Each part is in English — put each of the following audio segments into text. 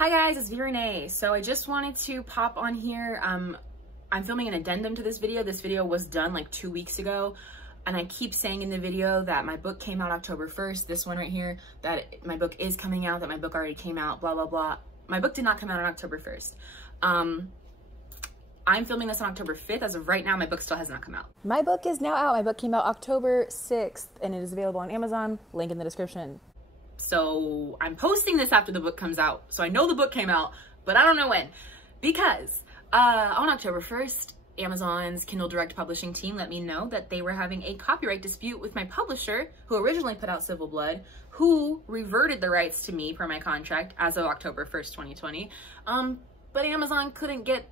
Hi guys, it's Renee. So I just wanted to pop on here. I'm filming an addendum to this video. This video was done like 2 weeks ago. And I keep saying in the video that my book came out October 1st, this one right here, that my book is coming out, that my book already came out, blah, blah, blah. My book did not come out on October 1st. I'm filming this on October 5th. As of right now, my book still has not come out. My book is now out. My book came out October 6th and it is available on Amazon. Link in the description. So I'm posting this after the book comes out. So I know the book came out, but I don't know when. Because on October 1st, Amazon's Kindle Direct Publishing team let me know that they were having a copyright dispute with my publisher, who originally put out Civil Blood, who reverted the rights to me per my contract as of October 1st, 2020. But Amazon couldn't get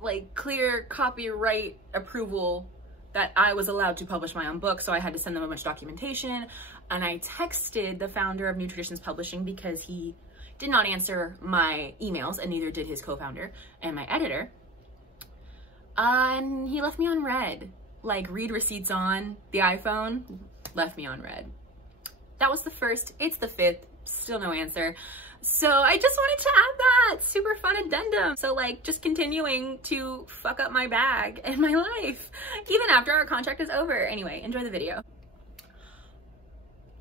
like clear copyright approval that I was allowed to publish my own book, so I had to send them a bunch of documentation. And I texted the founder of New Traditions Publishing because he did not answer my emails, and neither did his co-founder and my editor. And he left me on red. Like, read receipts on the iPhone, left me on red. That was the 1st, it's the 5th, still no answer. So I just wanted to add that super fun addendum. So like, just continuing to fuck up my bag and my life, even after our contract is over. Anyway, enjoy the video.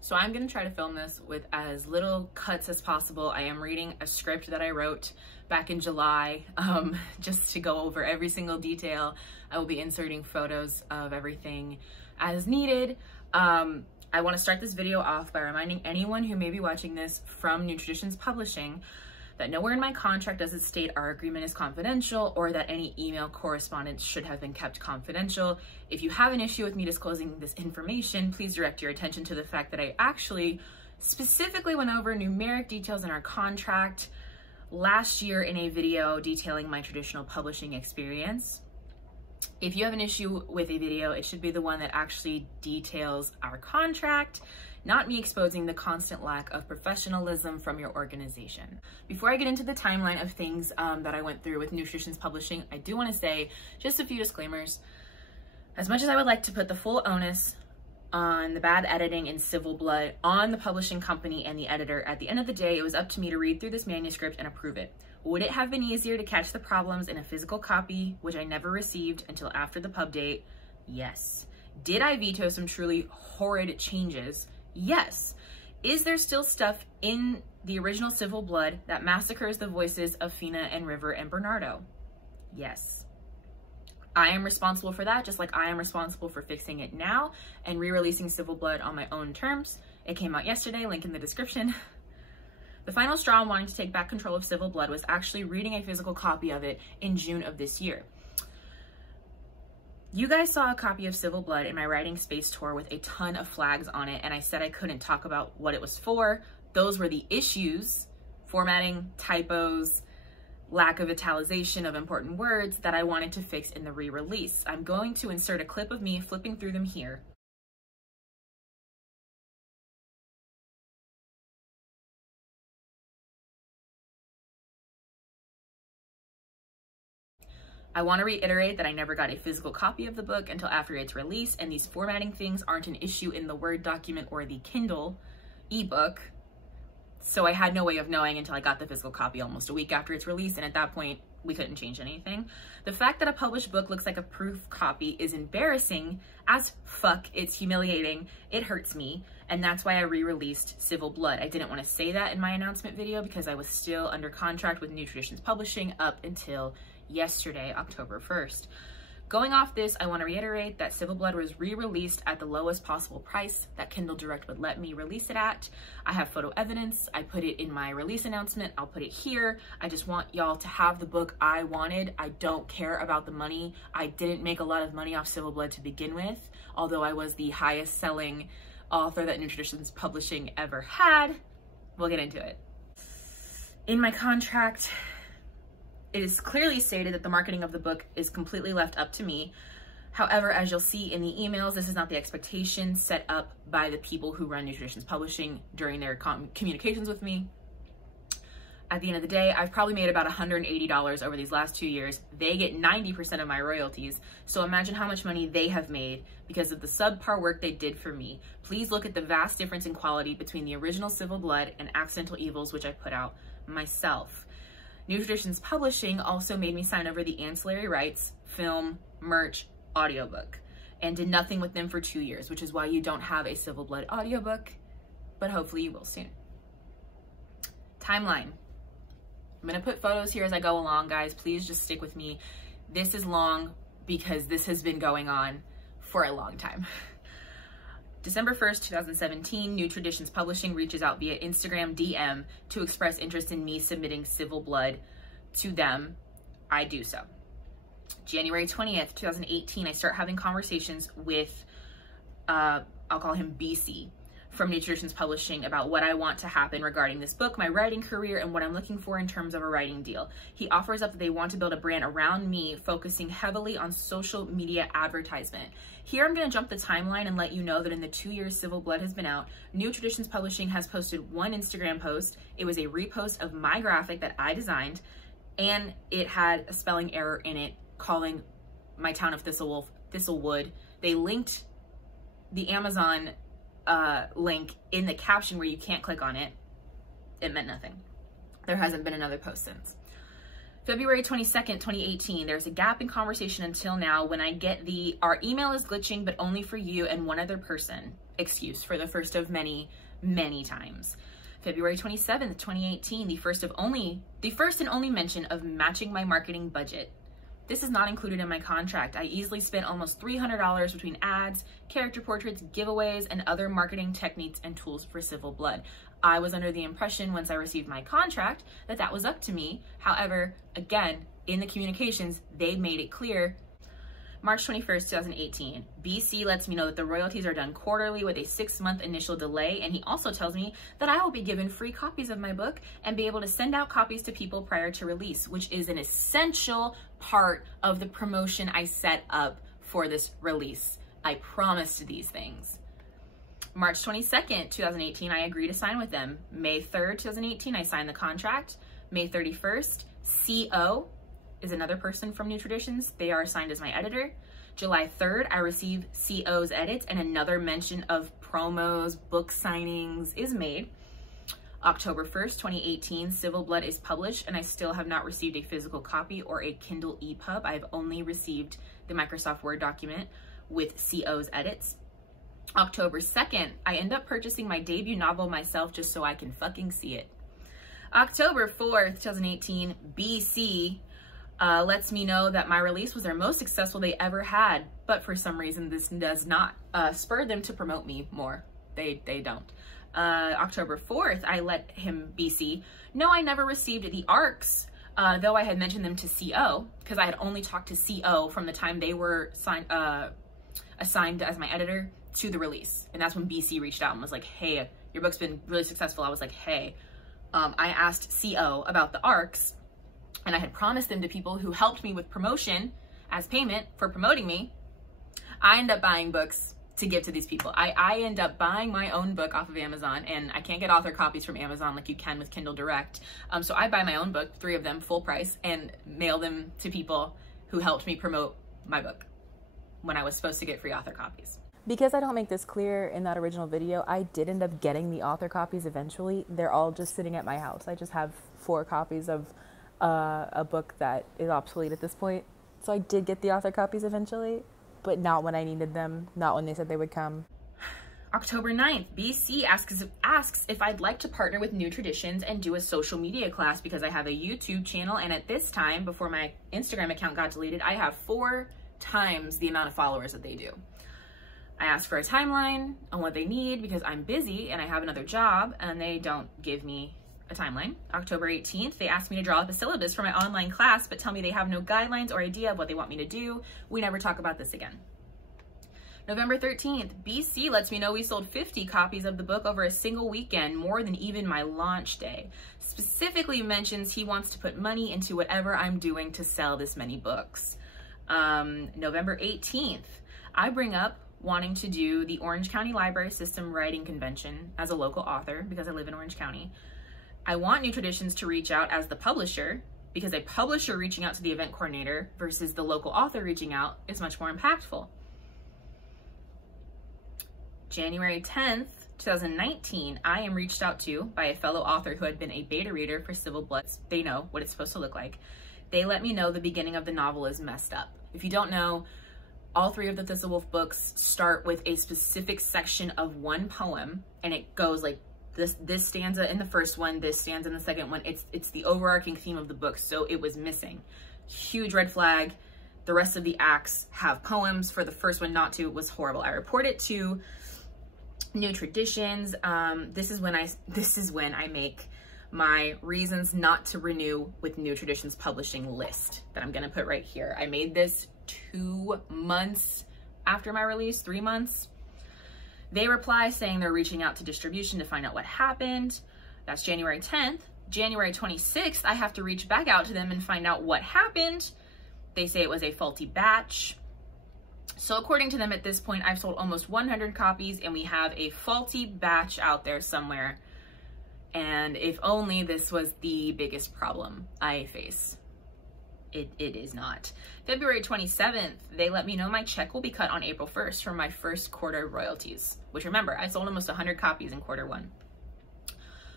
So I'm gonna try to film this with as little cuts as possible. I am reading a script that I wrote back in July, just to go over every single detail. I will be inserting photos of everything as needed. I want to start this video off by reminding anyone who may be watching this from New Traditions Publishing that nowhere in my contract does it state our agreement is confidential or that any email correspondence should have been kept confidential. If you have an issue with me disclosing this information, please direct your attention to the fact that I actually specifically went over numeric details in our contract last year in a video detailing my traditional publishing experience. If you have an issue with a video, it should be the one that actually details our contract, not me exposing the constant lack of professionalism from your organization. Before I get into the timeline of things that I went through with New Traditions Publishing, I do want to say just a few disclaimers. As much as I would like to put the full onus on the bad editing in Civil Blood on the publishing company and the editor, at the end of the day, it was up to me to read through this manuscript and approve it. Would it have been easier to catch the problems in a physical copy, which I never received until after the pub date? Yes. Did I veto some truly horrid changes? Yes. Is there still stuff in the original Civil Blood that massacres the voices of Fina and River and Bernardo? Yes. I am responsible for that, just like I am responsible for fixing it now and re-releasing Civil Blood on my own terms. It came out yesterday, link in the description. The final straw in wanting to take back control of Civil Blood was actually reading a physical copy of it in June of this year. You guys saw a copy of Civil Blood in my Writing Space tour with a ton of flags on it, and I said I couldn't talk about what it was for. Those were the issues, formatting, typos, lack of italicization of important words that I wanted to fix in the re-release. I'm going to insert a clip of me flipping through them here. I want to reiterate that I never got a physical copy of the book until after its release, and these formatting things aren't an issue in the Word document or the Kindle ebook. So I had no way of knowing until I got the physical copy almost a week after its release, and at that point, we couldn't change anything. The fact that a published book looks like a proof copy is embarrassing as fuck. It's humiliating. It hurts me, and that's why I re-released Civil Blood. I didn't want to say that in my announcement video because I was still under contract with New Traditions Publishing up until yesterday, October 1st. Going off this, I want to reiterate that Civil Blood was re-released at the lowest possible price that Kindle Direct would let me release it at. I have photo evidence. I put it in my release announcement. I'll put it here. I just want y'all to have the book I wanted. I don't care about the money. I didn't make a lot of money off Civil Blood to begin with, although I was the highest selling author that New Traditions Publishing ever had. We'll get into it. In my contract, it is clearly stated that the marketing of the book is completely left up to me. However, as you'll see in the emails, this is not the expectation set up by the people who run New Traditions Publishing during their communications with me. At the end of the day, I've probably made about $180 over these last 2 years. They get 90% of my royalties. So imagine how much money they have made because of the subpar work they did for me. Please look at the vast difference in quality between the original Civil Blood and Accidental Evils, which I put out myself. New Traditions Publishing also made me sign over the ancillary rights, film, merch, audiobook, and did nothing with them for 2 years, which is why you don't have a Civil Blood audiobook, but hopefully you will soon. Timeline. I'm gonna put photos here as I go along, guys. Please just stick with me. This is long because this has been going on for a long time. December 1st, 2017, New Traditions Publishing reaches out via Instagram DM to express interest in me submitting Civil Blood to them. I do so. January 20th, 2018, I start having conversations with, I'll call him BC, from New Traditions Publishing about what I want to happen regarding this book, my writing career, and what I'm looking for in terms of a writing deal. He offers up that they want to build a brand around me, focusing heavily on social media advertisement. Here I'm going to jump the timeline and let you know that in the 2 years Civil Blood has been out, New Traditions Publishing has posted one Instagram post. It was a repost of my graphic that I designed, and it had a spelling error in it calling my town of Thistlewood. They linked the Amazon link in the caption where you can't click on it. It meant nothing. There hasn't been another post since. February 22nd, 2018, there's a gap in conversation until now when I get the "our email is glitching but only for you and one other person" excuse for the first of many, many times. February 27th, 2018, the first and only mention of matching my marketing budget. This is not included in my contract. I easily spent almost $300 between ads, character portraits, giveaways, and other marketing techniques and tools for Civil Blood. I was under the impression once I received my contract that that was up to me. However, again, in the communications, they made it clear. March 21st, 2018, BC lets me know that the royalties are done quarterly with a 6-month initial delay, and he also tells me that I will be given free copies of my book and be able to send out copies to people prior to release, which is an essential part of the promotion I set up for this release. I promised these things. March 22nd, 2018, I agree to sign with them. May 3rd, 2018, I signed the contract. May 31st, CO is another person from New Traditions. They are assigned as my editor. July 3rd, I receive CO's edits and another mention of promos, book signings is made. October 1st, 2018, Civil Blood is published and I still have not received a physical copy or a Kindle EPUB. I've only received the Microsoft Word document with CO's edits. October 2nd, I end up purchasing my debut novel myself just so I can fucking see it. October 4th, 2018, BC lets me know that my release was their most successful they ever had, but for some reason this does not spur them to promote me more. They don't. October 4th, I let him, BC, know I never received the ARCs, though I had mentioned them to CO, because I had only talked to CO from the time they were assigned as my editor to the release. And that's when BC reached out and was like, hey, your book's been really successful. I was like, hey, I asked CO about the ARCs, and I had promised them to people who helped me with promotion as payment for promoting me. I end up buying books to give to these people. I end up buying my own book off of Amazon, and I can't get author copies from Amazon like you can with Kindle Direct. So I buy my own book, 3 of them, full price, and mail them to people who helped me promote my book when I was supposed to get free author copies. Because I don't make this clear in that original video, I did end up getting the author copies eventually. They're all just sitting at my house. I just have 4 copies of a book that is obsolete at this point. So I did get the author copies eventually, but not when I needed them, not when they said they would come. October 9th, BC asks if I'd like to partner with New Traditions and do a social media class because I have a YouTube channel, and at this time, before my Instagram account got deleted, I have 4 times the amount of followers that they do. I asked for a timeline on what they need because I'm busy and I have another job, and they don't give me a timeline. October 18th, they asked me to draw up a syllabus for my online class, but tell me they have no guidelines or idea of what they want me to do. We never talk about this again. November 13th, BC lets me know we sold 50 copies of the book over a single weekend, more than even my launch day. Specifically mentions he wants to put money into whatever I'm doing to sell this many books. November 18th, I bring up wanting to do the Orange County Library System Writing Convention as a local author because I live in Orange County. I want New Traditions to reach out as the publisher because a publisher reaching out to the event coordinator versus the local author reaching out is much more impactful. January 10th, 2019, I am reached out to by a fellow author who had been a beta reader for Civil Bloods. They know what it's supposed to look like. They let me know the beginning of the novel is messed up. If you don't know, all 3 of the Thistlewoolf books start with a specific section of one poem, and it goes like this stanza in the first one, this stanza in the second one. It's the overarching theme of the book, so it was missing. Huge red flag. The rest of the acts have poems. For the first one not to, it was horrible. I report it to New Traditions. This is when I make my reasons not to renew with New Traditions publishing list that I'm gonna put right here. I made this 2 months after my release, 3 months. They reply saying they're reaching out to distribution to find out what happened. That's January 10th. January 26th, I have to reach back out to them and find out what happened. They say it was a faulty batch. So according to them at this point, I've sold almost 100 copies and we have a faulty batch out there somewhere. And if only this was the biggest problem I face. It is not. February 27th, they let me know my check will be cut on April 1st for my first quarter royalties, which remember, I sold almost 100 copies in quarter 1.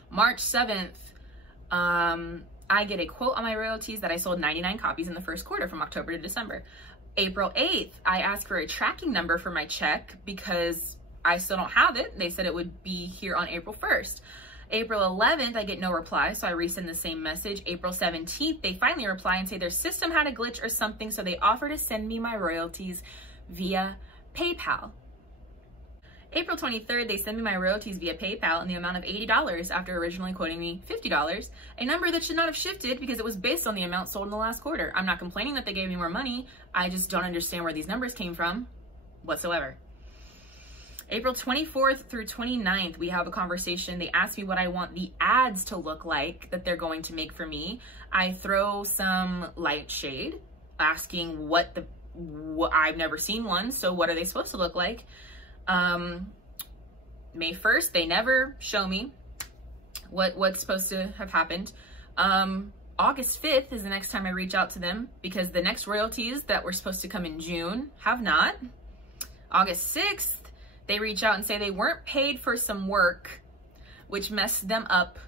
March 7th, I get a quote on my royalties that I sold 99 copies in the first quarter from October to December. April 8th, I asked for a tracking number for my check because I still don't have it. They said it would be here on April 1st. April 11th, I get no reply, so I resend the same message. April 17th, they finally reply and say their system had a glitch or something, so they offer to send me my royalties via PayPal. April 23rd, they send me my royalties via PayPal in the amount of $80 after originally quoting me $50, a number that should not have shifted because it was based on the amount sold in the last quarter. I'm not complaining that they gave me more money. I just don't understand where these numbers came from whatsoever. April 24th through 29th, we have a conversation. They ask me what I want the ads to look like that they're going to make for me. I throw some light shade, asking what I've never seen one, so what are they supposed to look like? May 1st, they never show me what's supposed to have happened. August 5th is the next time I reach out to them because the next royalties that were supposed to come in June have not. August 6th, they reach out and say they weren't paid for some work, which messed them up.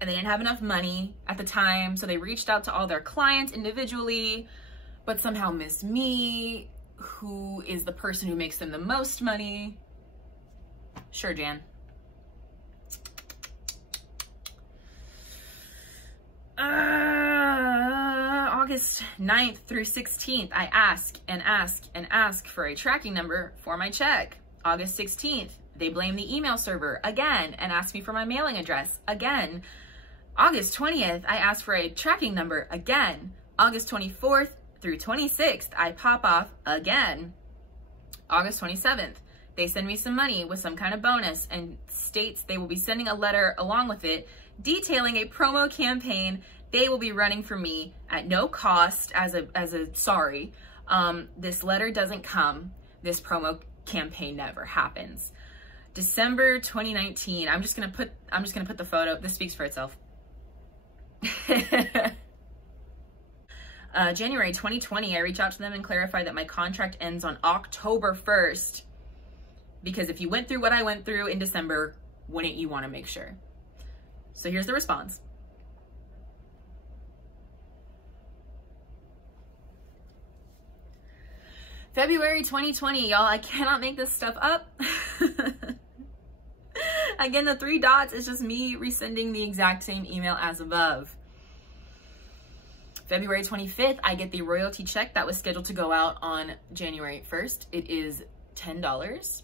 And they didn't have enough money at the time, so they reached out to all their clients individually, but somehow missed me, who is the person who makes them the most money. Sure, Jan. August 9th through 16th, I ask and ask and ask for a tracking number for my check. August 16th, they blame the email server again and ask me for my mailing address again. August 20th, I ask for a tracking number again. August 24th through 26th, I pop off again. August 27th, they send me some money with some kind of bonus and states they will be sending a letter along with it detailing a promo campaign they will be running for me at no cost as a sorry. This letter doesn't come. This promo campaign never happens. December 2019. I'm just gonna put the photo. This speaks for itself. January 2020, I reach out to them and clarify that my contract ends on October 1st. Because if you went through what I went through in December, wouldn't you want to make sure? So here's the response. February 2020, y'all, I cannot make this stuff up. Again, the 3 dots is just me resending the exact same email as above. February 25th, I get the royalty check that was scheduled to go out on January 1st. It is $10.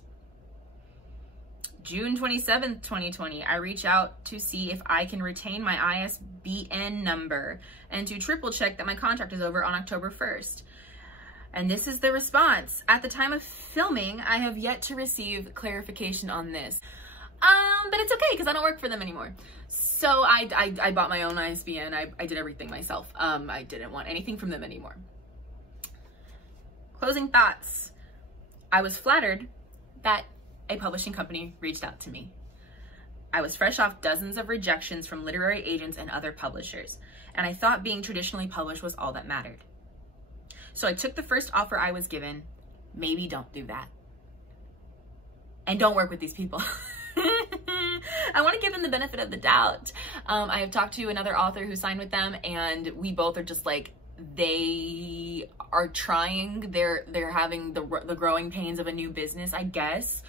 June 27th, 2020, I reach out to see if I can retain my ISBN number and to triple check that my contract is over on October 1st. And this is the response. At the time of filming, I have yet to receive clarification on this. But it's okay because I don't work for them anymore. So I bought my own ISBN. I did everything myself. I didn't want anything from them anymore. Closing thoughts. I was flattered that a publishing company reached out to me. I was fresh off dozens of rejections from literary agents and other publishers, and I thought being traditionally published was all that mattered. So I took the first offer I was given. Maybe don't do that. and don't work with these people. I want to give them the benefit of the doubt. I have talked to another author who signed with them, and we both are just like, they are trying, they're having the growing pains of a new business, I guess.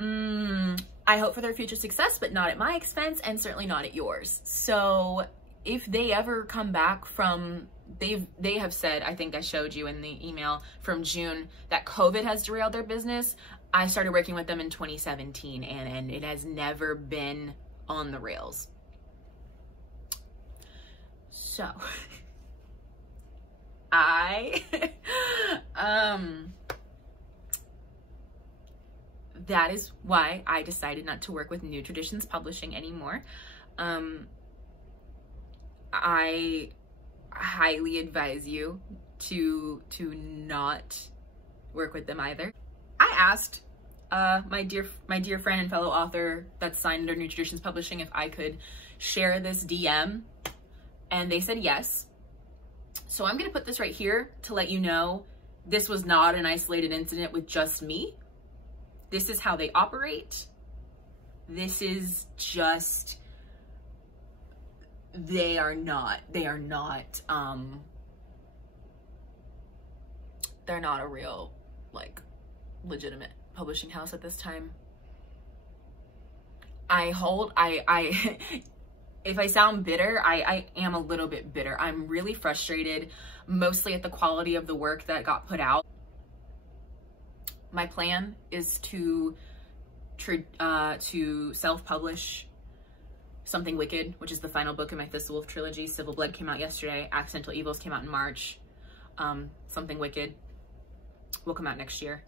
I hope for their future success, but not at my expense, and certainly not at yours. So if they ever come back from, they have said, I think I showed you in the email from June, that COVID has derailed their business. I started working with them in 2017, and it has never been on the rails. So that is why I decided not to work with New Traditions Publishing anymore. I highly advise you to not work with them either. I asked my dear friend and fellow author that's signed under New Traditions Publishing if I could share this DM, and they said yes. So I'm gonna put this right here to let you know this was not an isolated incident with just me. This is how they operate. This is just, they're not a real, like, legitimate publishing house at this time. If I sound bitter, I am a little bit bitter. I'm really frustrated, mostly at the quality of the work that got put out. My plan is to self-publish Something Wicked, which is the final book in my Thistlewolf trilogy. Civil Blood came out yesterday. Accidental Evils came out in March. Something Wicked will come out next year.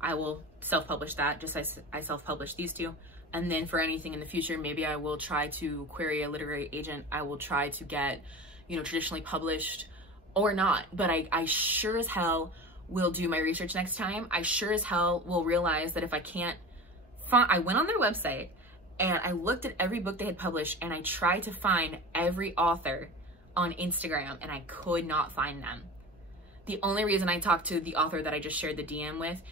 I will self-publish that, just as I self-published these two. And then for anything in the future, maybe I will try to query a literary agent. I will try to get, you know, traditionally published or not. But I sure as hell will do my research next time. I sure as hell will realize that if I can't find, I went on their website and I looked at every book they had published, and I tried to find every author on Instagram, and I could not find them. The only reason I talked to the author that I just shared the DM with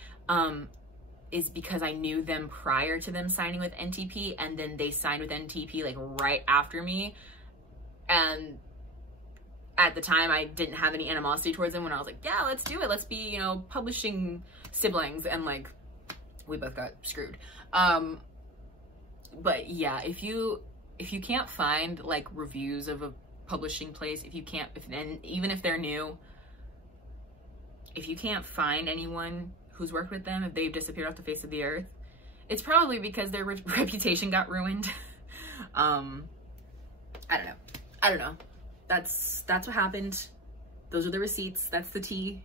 is because I knew them prior to them signing with NTP, and then they signed with NTP like right after me. And at the time I didn't have any animosity towards them when I was like, yeah, let's do it. Let's be, you know, publishing siblings. And like, we both got screwed. But yeah, if you can't find like reviews of a publishing place, even if they're new, if you can't find anyone who's worked with them, if they've disappeared off the face of the earth, it's probably because their reputation got ruined. I don't know. That's what happened. Those are the receipts. That's the tea.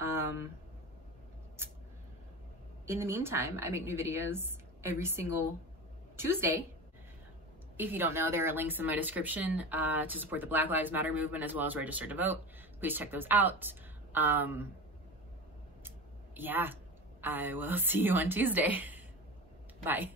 In the meantime, I make new videos every single Tuesday. If you don't know, there are links in my description to support the Black Lives Matter movement, as well as register to vote. Please check those out. Yeah, I will see you on Tuesday. Bye.